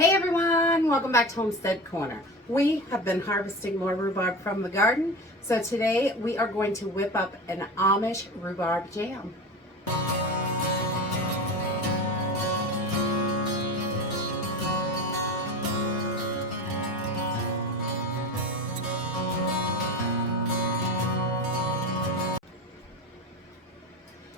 Hey everyone, welcome back to Homestead Corner. We have been harvesting more rhubarb from the garden, so today we are going to whip up an Amish rhubarb jam.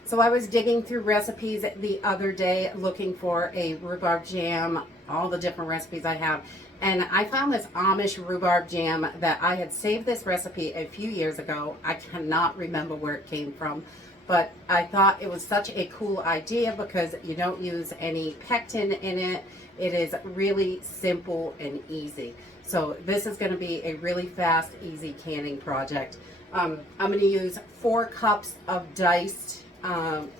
So I was digging through recipes the other day looking for a rhubarb jam, all the different recipes I have, and I found this Amish rhubarb jam that I had saved this recipe a few years ago. I cannot remember where it came from, but I thought it was such a cool idea because you don't use any pectin in it. It is really simple and easy. So this is going to be a really fast, easy canning project. I'm going to use 4 cups of diced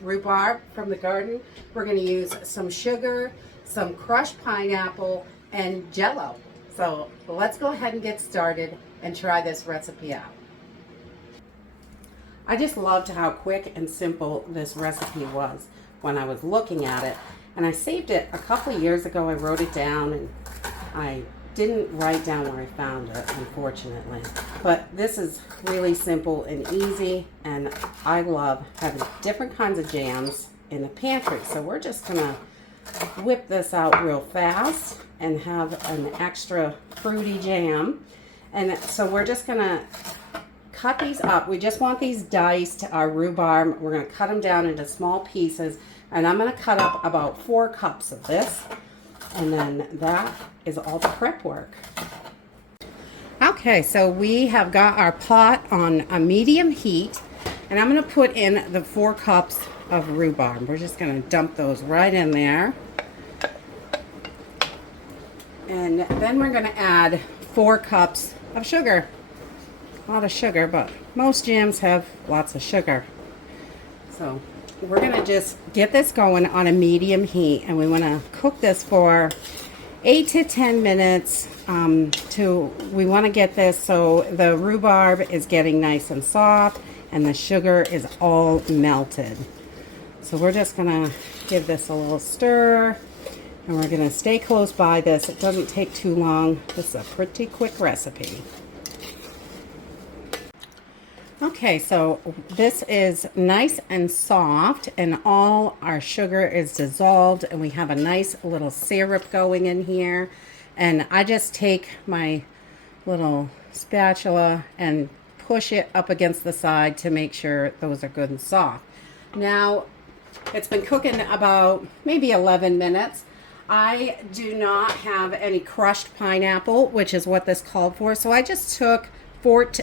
rhubarb from the garden. We're going to use some sugar, some crushed pineapple, and Jello. So let's go ahead and get started and try this recipe out. I just loved how quick and simple this recipe was when I was looking at it, and I saved it a couple of years ago. I wrote it down and I didn't write down where I found it, unfortunately, but this is really simple and easy, and I love having different kinds of jams in the pantry. So we're just gonna whip this out real fast and have an extra fruity jam. And so we're just gonna cut these up. We just want these diced, our rhubarb. We're gonna cut them down into small pieces, and I'm gonna cut up about 4 cups of this. And then that is all the prep work. Okay, so we have got our pot on a medium heat, and I'm going to put in the 4 cups of rhubarb. We're just going to dump those right in there. And then we're going to add 4 cups of sugar. A lot of sugar, but most jams have lots of sugar. So we're going to just get this going on a medium heat, and we want to cook this for 8 to 10 minutes. We want to get this so the rhubarb is getting nice and soft and the sugar is all melted. So we're just going to give this a little stir, and we're going to stay close by this. It doesn't take too long. This is a pretty quick recipe. Okay, so this is nice and soft, and all our sugar is dissolved, and we have a nice little syrup going in here. And I just take my little spatula and push it up against the side to make sure those are good and soft. Now, it's been cooking about maybe 11 minutes. I do not have any crushed pineapple, which is what this called for, so I just took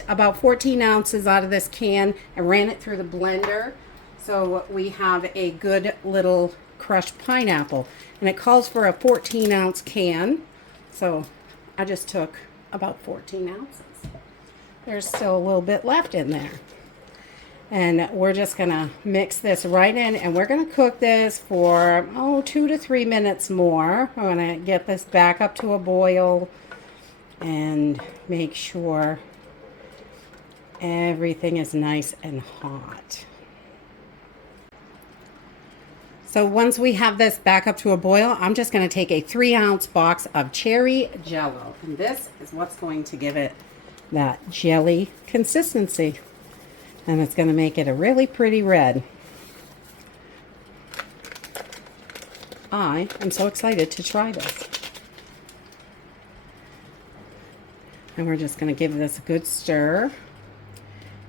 about 14 ounces out of this can and ran it through the blender. So we have a good little crushed pineapple, and it calls for a 14-ounce can. So I just took about 14 ounces. There's still a little bit left in there. And we're just gonna mix this right in, and we're gonna cook this for 2 to 3 minutes more. I'm gonna get this back up to a boil and make sure everything is nice and hot. So once we have this back up to a boil, I'm just going to take a 3-ounce box of cherry Jello, and this is what's going to give it that jelly consistency, and it's going to make it a really pretty red. I am so excited to try this. And we're just going to give this a good stir.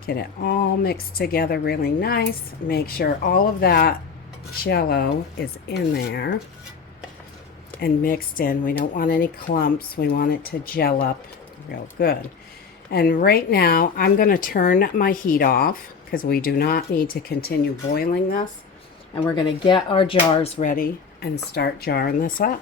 Get it all mixed together really nice. Make sure all of that Jello is in there and mixed in. We don't want any clumps. We want it to gel up real good. And right now, I'm going to turn my heat off because we do not need to continue boiling this. And we're going to get our jars ready and start jarring this up.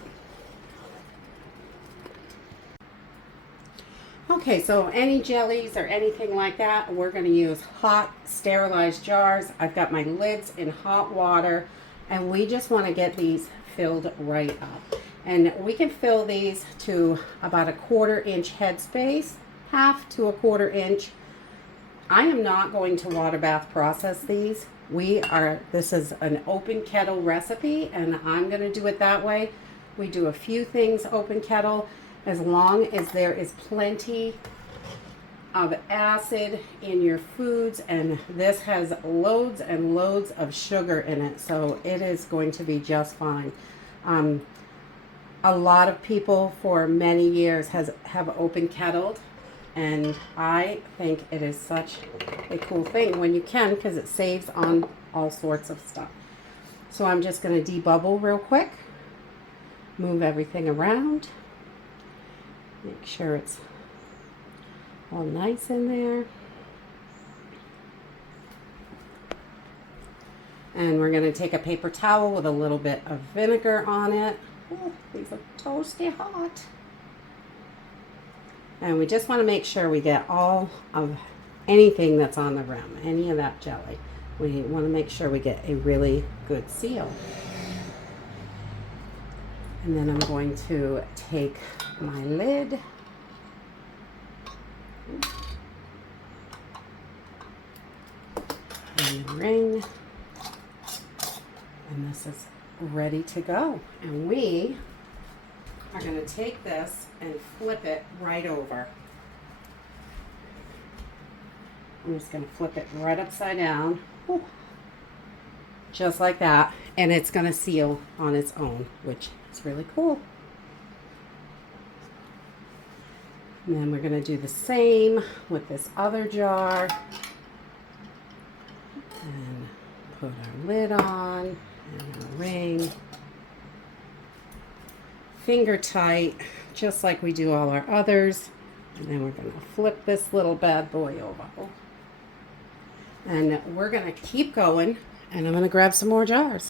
Okay, so any jellies or anything like that, we're going to use hot sterilized jars. I've got my lids in hot water, and we just want to get these filled right up. And we can fill these to about a 1/4 inch headspace, 1/2 to a 1/4 inch. I am not going to water bath process these. This is an open kettle recipe, and I'm going to do it that way. We do a few things open kettle as long as there is plenty of acid in your foods, and this has loads and loads of sugar in it, so it is going to be just fine. A lot of people for many years have open kettled, and I think it is such a cool thing when you can, because it saves on all sorts of stuff. So I'm just going to debubble real quick, move everything around, make sure it's all nice in there. And we're going to take a paper towel with a little bit of vinegar on it. Ooh, these are toasty hot. And we just want to make sure we get all of anything that's on the rim, any of that jelly. We want to make sure we get a really good seal. And then I'm going to take my lid and the ring, and this is ready to go. And we are going to take this and flip it right over. I'm just going to flip it right upside down, just like that, and it's going to seal on its own, which is really cool. And then we're going to do the same with this other jar, and put our lid on and our ring, finger tight, just like we do all our others. And then we're going to flip this little bad boy over. And we're going to keep going, and I'm going to grab some more jars.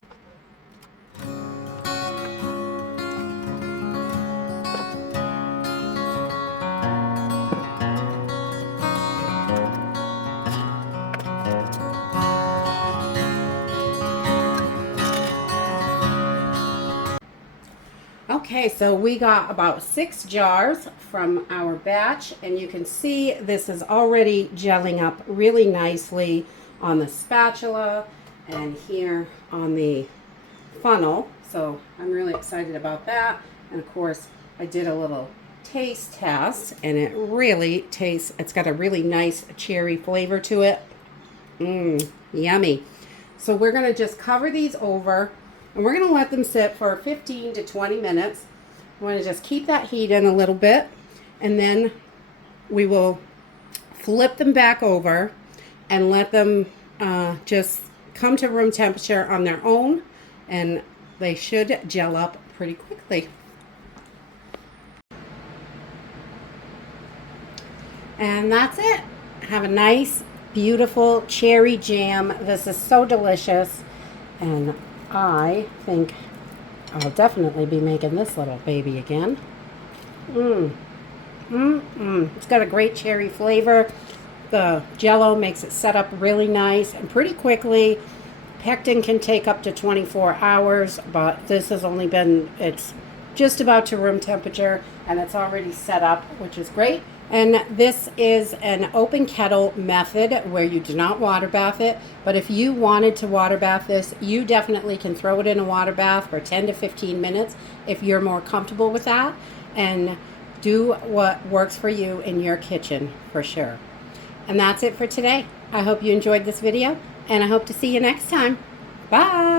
Okay, so we got about 6 jars from our batch, and you can see this is already gelling up really nicely on the spatula and here on the funnel. So I'm really excited about that. And of course, I did a little taste test, and it really tastes, it's got a really nice cherry flavor to it. Yummy. So we're going to just cover these over, and we're going to let them sit for 15 to 20 minutes. I'm going to just keep that heat in a little bit, and then we will flip them back over and let them just come to room temperature on their own, and they should gel up pretty quickly. And that's it. Have a nice, beautiful cherry jam. This is so delicious, and I think I'll definitely be making this little baby again. It's got a great cherry flavor. The Jell-O makes it set up really nice and pretty quickly. Pectin can take up to 24 hours, but this has only been, it's just about to room temperature, and it's already set up, which is great. And this is an open kettle method where you do not water bath it. But if you wanted to water bath this, you definitely can throw it in a water bath for 10 to 15 minutes if you're more comfortable with that. And do what works for you in your kitchen for sure. And that's it for today. I hope you enjoyed this video, and I hope to see you next time. Bye.